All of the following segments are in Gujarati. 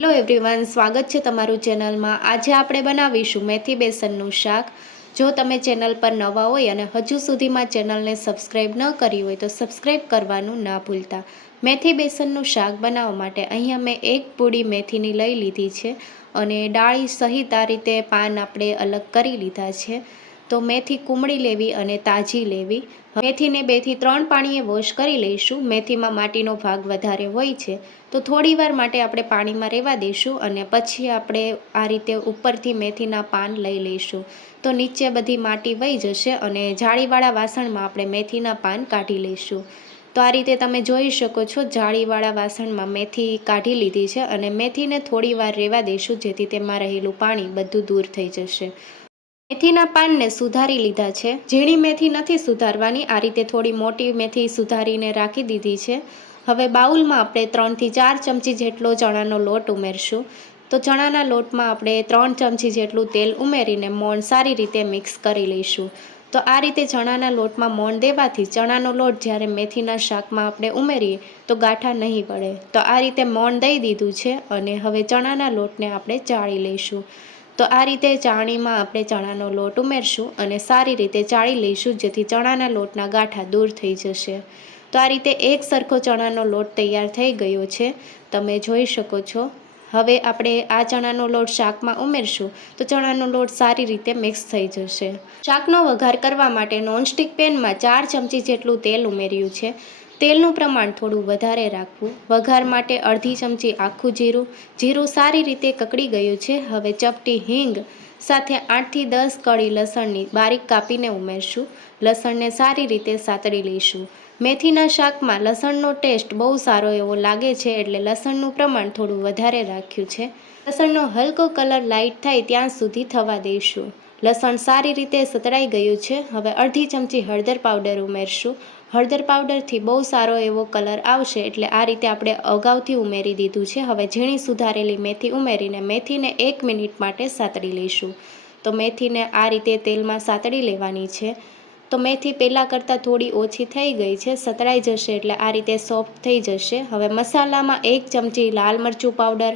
હેલો એવરીવન, સ્વાગત છે તમારું ચેનલમાં। આજે આપણે બનાવીશું મેથી બેસનનું શાક। જો તમે ચેનલ પર નવા હોય અને હજુ સુધીમાં ચેનલને સબસ્ક્રાઈબ ન કરી હોય તો સબસ્ક્રાઈબ કરવાનું ના ભૂલતા। મેથી બેસનનું શાક બનાવવા માટે અહીંયા મેં એક પૂડી મેથીની લઈ લીધી છે અને ડાળી સહિત આ રીતે પાન આપણે અલગ કરી લીધા છે। તો મેથી કુમળી લેવી અને તાજી લેવી। મેથીને 2 થી 3 પાણીએ વોશ કરી લઈશું। મેથીમાં માટીનો ભાગ વધારે હોય છે તો થોડી વાર માટે આપણે પાણીમાં રહેવા દઈશું અને પછી આપણે આ રીતે ઉપરથી મેથીના પાન લઈ લઈશું તો નીચે બધી માટી વહી જશે અને જાળીવાળા વાસણમાં આપણે મેથીના પાન કાઢી લઈશું। તો આ રીતે તમે જોઈ શકો છો, જાળીવાળા વાસણમાં મેથી કાઢી લીધી છે અને મેથીને થોડી વાર રહેવા દઈશું જેથી તેમાં રહેલું પાણી બધું દૂર થઈ જશે। મેથીના પાનને સુધારી લીધા છે। ઝીણી મેથી નથી સુધારવાની, આ રીતે થોડી મોટી મેથી સુધારીને રાખી દીધી છે। હવે બાઉલમાં આપણે 3 થી 4 ચમચી જેટલો ચણાનો લોટ ઉમેરશું। તો ચણાના લોટમાં આપણે 3 ચમચી જેટલું તેલ ઉમેરીને મોણ સારી રીતે મિક્સ કરી લઈશું। તો આ રીતે ચણાના લોટમાં મોણ દેવાથી ચણાનો લોટ જ્યારે મેથીના શાકમાં આપણે ઉમેરીએ તો ગાંઠા નહીં પડે। તો આ રીતે મોણ દઈ દીધું છે અને હવે ચણાના લોટને આપણે ચાળી લઈશું। તો આ રીતે ચાળણીમાં આપણે ચણાનો લોટ ઉમેરશું અને સારી રીતે ચાળી લઈશું જેથી ચણાના લોટના ગાંઠા દૂર થઈ જશે। તો આ રીતે એક સરખો ચણાનો લોટ તૈયાર થઈ ગયો છે, તમે જોઈ શકો છો। હવે આપણે આ ચણાનો લોટ શાકમાં ઉમેરશું તો ચણાનો લોટ સારી રીતે મિક્સ થઈ જશે। શાકનો વઘાર કરવા માટે નોનસ્ટિક પેનમાં 4 ચમચી જેટલું તેલ ઉમેર્યું છે। તેલનું પ્રમાણ થોડું વધારે રાખવું। વઘાર માટે અડધી ચમચી આખું જીરું સારી રીતે કકડી ગયું છે। હવે ચપટી હિંગ સાથે 8 થી 10 કળી લસણની બારીક કાપીને ઉમેરશું। લસણને સારી રીતે સાતળી લઈશું। મેથીના શાકમાં લસણનો ટેસ્ટ બહુ સારો એવો લાગે છે એટલે લસણનું પ્રમાણ થોડું વધારે રાખ્યું છે। લસણનો હલકો કલર લાઇટ થાય ત્યાં સુધી થવા દઈશું। લસણ સારી રીતે સતળાઈ ગયું છે। હવે અડધી ચમચી હળદર પાવડર ઉમેરશું। હળદર પાવડરથી બહુ સારો એવો કલર આવશે એટલે આ રીતે આપણે અગાઉથી ઉમેરી દીધું છે। હવે ઝીણી સુધારેલી મેથી ઉમેરીને મેથીને 1 મિનિટ માટે સાતળી લઈશું। તો મેથીને આ રીતે તેલમાં સાતળી લેવાની છે। તો મેથી પહેલાં કરતાં થોડી ઓછી થઈ ગઈ છે, સતળાઈ જશે એટલે આ રીતે સોફ્ટ થઈ જશે। હવે મસાલામાં 1 ચમચી લાલ મરચું પાવડર,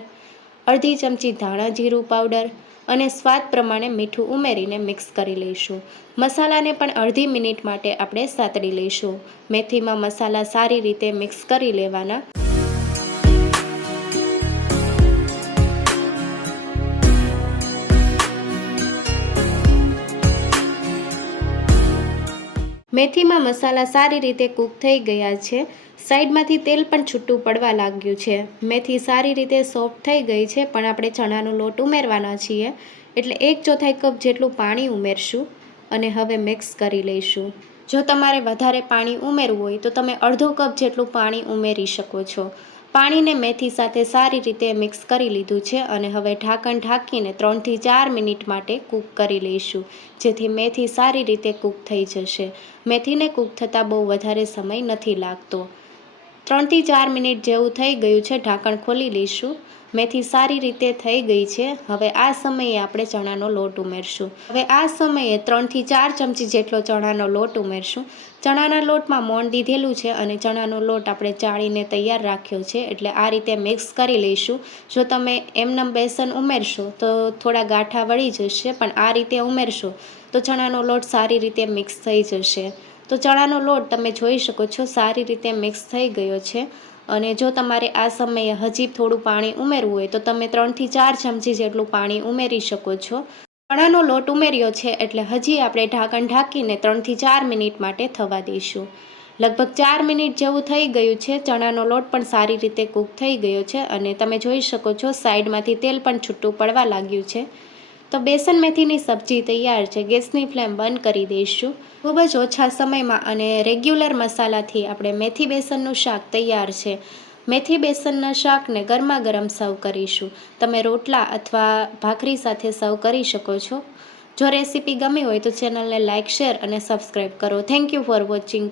અડધી ચમચી ધાણા જીરું પાવડર અને સ્વાદ પ્રમાણે મીઠું ઉમેરીને મિક્સ કરી લઈશું। મસાલાને પણ અડધી મિનિટ માટે આપણે સાતળી લઈશું। મેથીમાં મસાલા સારી રીતે મિક્સ કરી લેવાના। મેથીમાં મસાલા સારી રીતે કૂક થઈ ગયા છે। સાઈડમાંથી તેલ પણ છૂટું પડવા લાગ્યું છે। મેથી સારી રીતે સોફ્ટ થઈ ગઈ છે પણ આપણે ચણાનો લોટ ઉમેરવાના છીએ એટલે 1/4 કપ જેટલું પાણી ઉમેરશું અને હવે મિક્સ કરી લઈશું। જો તમારે વધારે પાણી ઉમેરવું હોય તો તમે અડધો કપ જેટલું પાણી ઉમેરી શકો છો। પાણીને મેથી સાથે સારી રીતે મિક્સ કરી લીધું છે અને હવે ઢાંકણ ઢાંકીને 3 થી 4 મિનિટ માટે કૂક કરી લઈશું જેથી મેથી સારી રીતે કૂક થઈ જશે। મેથીને કૂક થતાં બહુ વધારે સમય નથી લાગતો। 3 થી 4 મિનિટ જેવું થઈ ગયું છે, ઢાંકણ ખોલી લઈશું। મેથી સારી રીતે થઈ ગઈ છે। હવે આ સમયે આપણે ચણાનો લોટ ઉમેરશું। હવે આ સમયે 3 થી 4 ચમચી જેટલો ચણાનો લોટ ઉમેરશું। ચણાના લોટમાં મોણ દીધેલું છે અને ચણાનો લોટ આપણે ચાળીને તૈયાર રાખ્યો છે એટલે આ રીતે મિક્સ કરી લઈશું। જો તમે એમનેમ બેસન ઉમેરશો તો થોડા ગાંઠા વળી જશે પણ આ રીતે ઉમેરશો તો ચણાનો લોટ સારી રીતે મિક્સ થઈ જશે। તો ચણાનો લોટ તમે જોઈ શકો છો સારી રીતે મિક્સ થઈ ગયો છે અને જો તમારે આ સમયે હજી થોડું પાણી ઉમેરવું હોય તો તમે 3 થી 4 ચમચી જેટલું પાણી ઉમેરી શકો છો। ચણાનો લોટ ઉમેર્યો છે એટલે હજી આપણે ઢાંકણ ઢાંકીને 3 થી 4 મિનિટ માટે થવા દઈશું। લગભગ 4 મિનિટ જેવું થઈ ગયું છે। ચણાનો લોટ પણ સારી રીતે કૂક થઈ ગયો છે અને તમે જોઈ શકો છો સાઈડમાંથી તેલ પણ છૂટું પડવા લાગ્યું છે। તો બેસન મેથીની સબ્જી તૈયાર છે। ગેસની ફ્લેમ બંધ કરી દઈશું। ખૂબ જ ઓછા સમયમાં અને રેગ્યુલર મસાલાથી આપણે મેથી બેસનનું શાક તૈયાર છે। મેથી બેસનના શાકને ગરમા ગરમ સર્વ કરીશું। તમે રોટલા અથવા ભાખરી સાથે સર્વ કરી શકો છો। જો રેસીપી ગમી હોય તો ચેનલને લાઇક, શેર અને સબસ્ક્રાઈબ કરો। Thank you for watching.